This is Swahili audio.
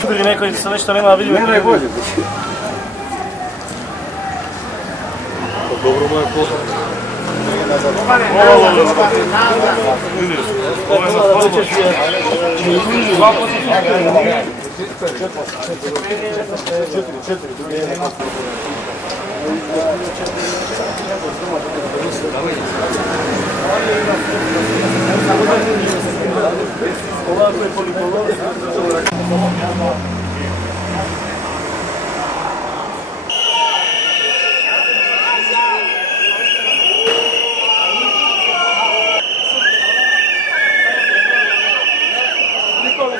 Čudili neko se nešto nema vidio. Ne najbolje. Dobro mu je posao. Nikola,